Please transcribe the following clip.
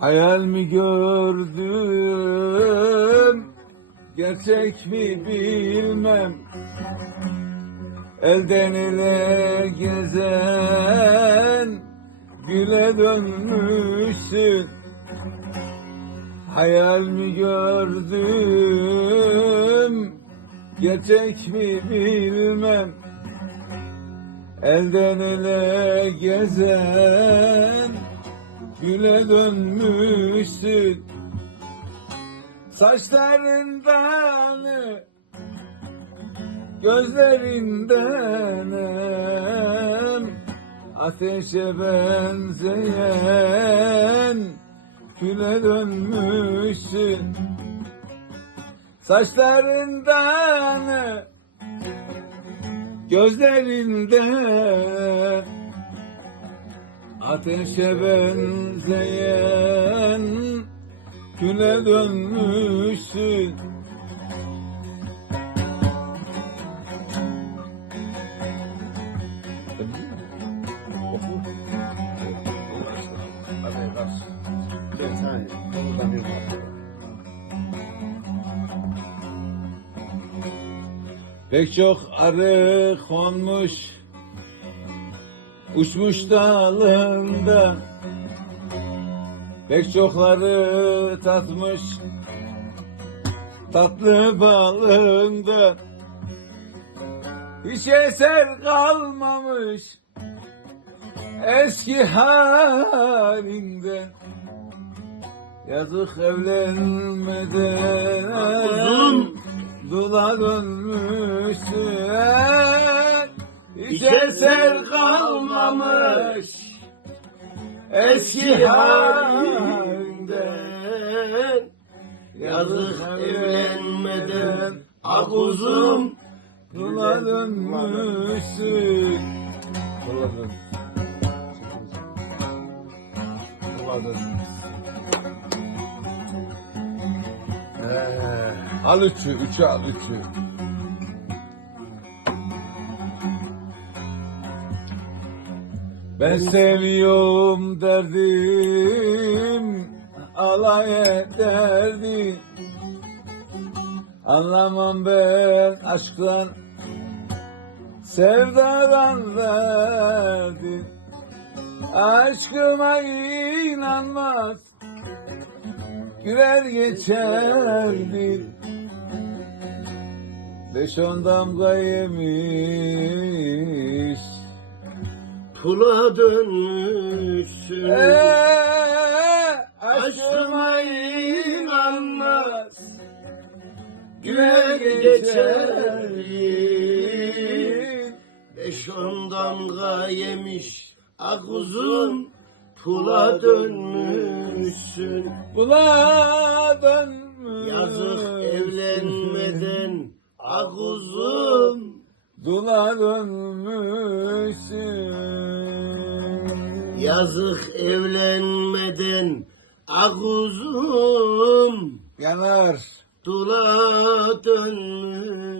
Hayal mi gördüm, gerçek mi bilmem. Elden ele gezen, güle dönmüşsün. Hayal mi gördüm, gerçek mi bilmem. Elden ele gezen, güle dönmüşsün. Saçlarından, gözlerinden ateşe benzeyen küle dönmüşsün. Saçlarından, gözlerinden Ateşe benzeyen küle dönmüşsün. Pek çok arı konmuş Uçmuş dalında Pek çokları tatmış. Tatlı balında Hiç eser kalmamış. Eski halinden Yazık evlenmeden Kuzum. Dula dönmüşsün Hiç kalmamış Eski halinden. Yazık evlenmeden akuzum dön Dula dön Ee, Al üçü, üçü al üçü. Ben seviyorum derdim, alay ederdim. Anlamam ben aşktan, sevdadan verdim. Aşkıma inanmaz, güler geçerdi. Beş on damga yemiş. Pula dönmüşsün Eee, Aşkıma inanmaz Güle geçer. Beş on damga yemiş akuzum Pula dönmüşsün. Buna dönmüş. Yazık evlenmeden akuzum Dula dönmüşsün. Yazık evlenmeden akuzum Yanar. Dula dönmüşsün